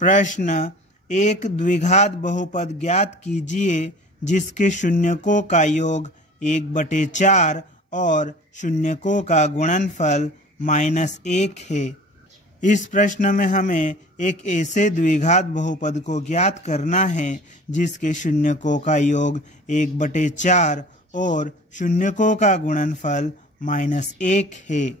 प्रश्न, एक द्विघात बहुपद ज्ञात कीजिए जिसके शून्यकों का योग 1/4 और शून्यकों का गुणनफल -1 है। इस प्रश्न में हमें एक ऐसे द्विघात बहुपद को ज्ञात करना है जिसके शून्यकों का योग 1/4 और शून्यकों का गुणनफल -1 है।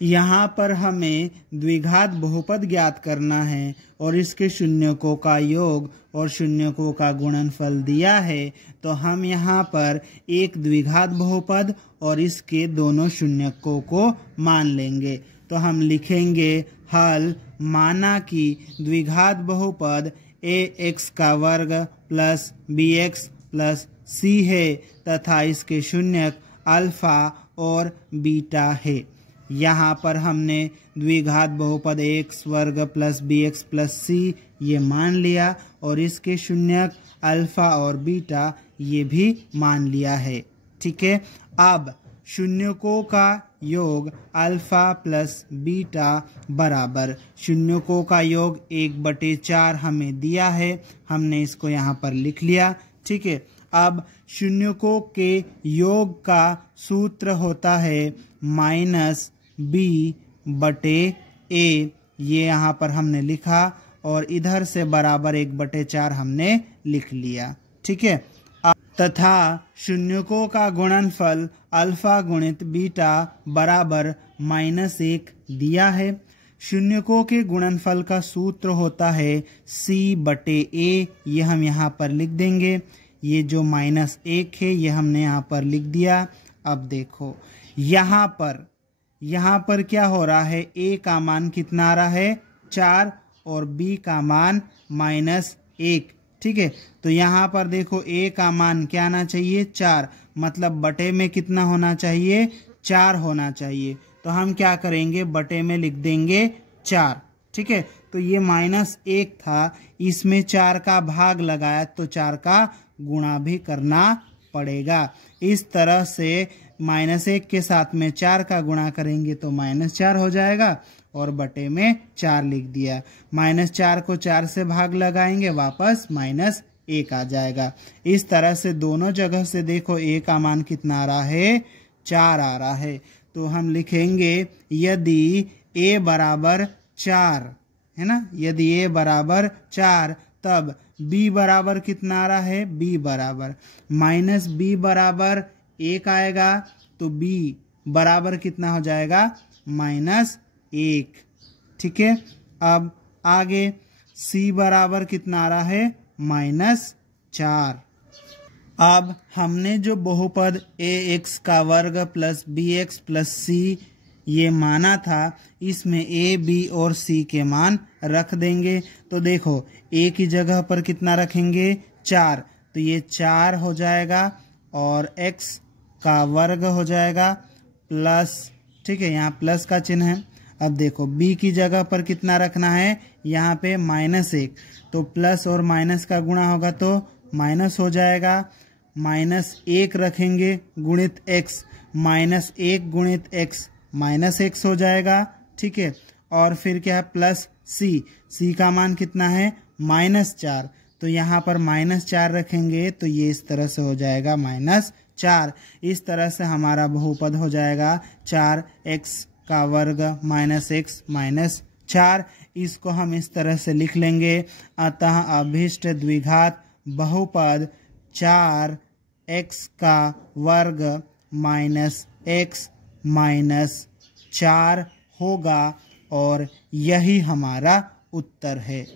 यहाँ पर हमें द्विघात बहुपद ज्ञात करना है और इसके शून्यकों का योग और शून्यकों का गुणनफल दिया है, तो हम यहाँ पर एक द्विघात बहुपद और इसके दोनों शून्यकों को मान लेंगे। तो हम लिखेंगे हल, माना कि द्विघात बहुपद ax का वर्ग प्लस bx प्लस c है तथा इसके शून्यक अल्फा और बीटा है। यहाँ पर हमने द्विघात बहुपद ax वर्ग प्लस bx प्लस c ये मान लिया और इसके शून्यक अल्फा और बीटा ये भी मान लिया है। ठीक है, अब शून्यकों का योग अल्फा प्लस बीटा बराबर शून्यकों का योग 1/4 हमें दिया है, हमने इसको यहाँ पर लिख लिया। ठीक है, अब शून्यकों के योग का सूत्र होता है -b/a, ये यहाँ पर हमने लिखा और इधर से बराबर 1/4 हमने लिख लिया। ठीक है, तथा शून्यकों का गुणनफल अल्फा गुणित बीटा बराबर -1 दिया है। शून्यकों के गुणनफल का सूत्र होता है c/a, ये हम यहाँ पर लिख देंगे। ये जो -1 है ये हमने यहाँ पर लिख दिया। अब देखो यहाँ पर क्या हो रहा है, a का मान कितना आ रहा है 4 और b का मान -1। ठीक है, तो यहाँ पर देखो a का मान क्या आना चाहिए 4, मतलब बटे में कितना होना चाहिए 4 होना चाहिए। तो हम क्या करेंगे, बटे में लिख देंगे 4। ठीक है, तो ये -1 था, इसमें 4 का भाग लगाया तो 4 का गुणा भी करना पड़ेगा। इस तरह से -1 के साथ में 4 का गुणा करेंगे तो -4 हो जाएगा और बटे में 4 लिख दिया। -4 को 4 से भाग लगाएंगे, वापस -1 आ जाएगा। इस तरह से दोनों जगह से देखो a का मान कितना आ रहा है 4 आ रहा है। तो हम लिखेंगे यदि a बराबर 4 है ना, यदि a बराबर 4 तब b बराबर कितना आ रहा है, b बराबर -b बराबर 1 आएगा, तो b बराबर कितना हो जाएगा -1। ठीक है, अब आगे c बराबर कितना आ रहा है -4। अब हमने जो बहुपद ax का वर्ग प्लस bx प्लस c ये माना था, इसमें a, b और c के मान रख देंगे। तो देखो a की जगह पर कितना रखेंगे 4, तो ये 4 हो जाएगा और x का वर्ग हो जाएगा प्लस, ठीक है, यहाँ प्लस का चिन्ह है। अब देखो b की जगह पर कितना रखना है, यहाँ पे -1, तो प्लस और माइनस का गुणा होगा तो माइनस हो जाएगा। -1 रखेंगे गुणित x, -1 गुणित x -x हो जाएगा। ठीक है, और फिर क्या है प्लस c का मान कितना है -4, तो यहाँ पर -4 रखेंगे तो ये इस तरह से हो जाएगा -4। इस तरह से हमारा बहुपद हो जाएगा 4x का वर्ग -x -4। इसको हम इस तरह से लिख लेंगे। अतः अभीष्ट द्विघात बहुपद 4x का वर्ग -x -4 होगा और यही हमारा उत्तर है।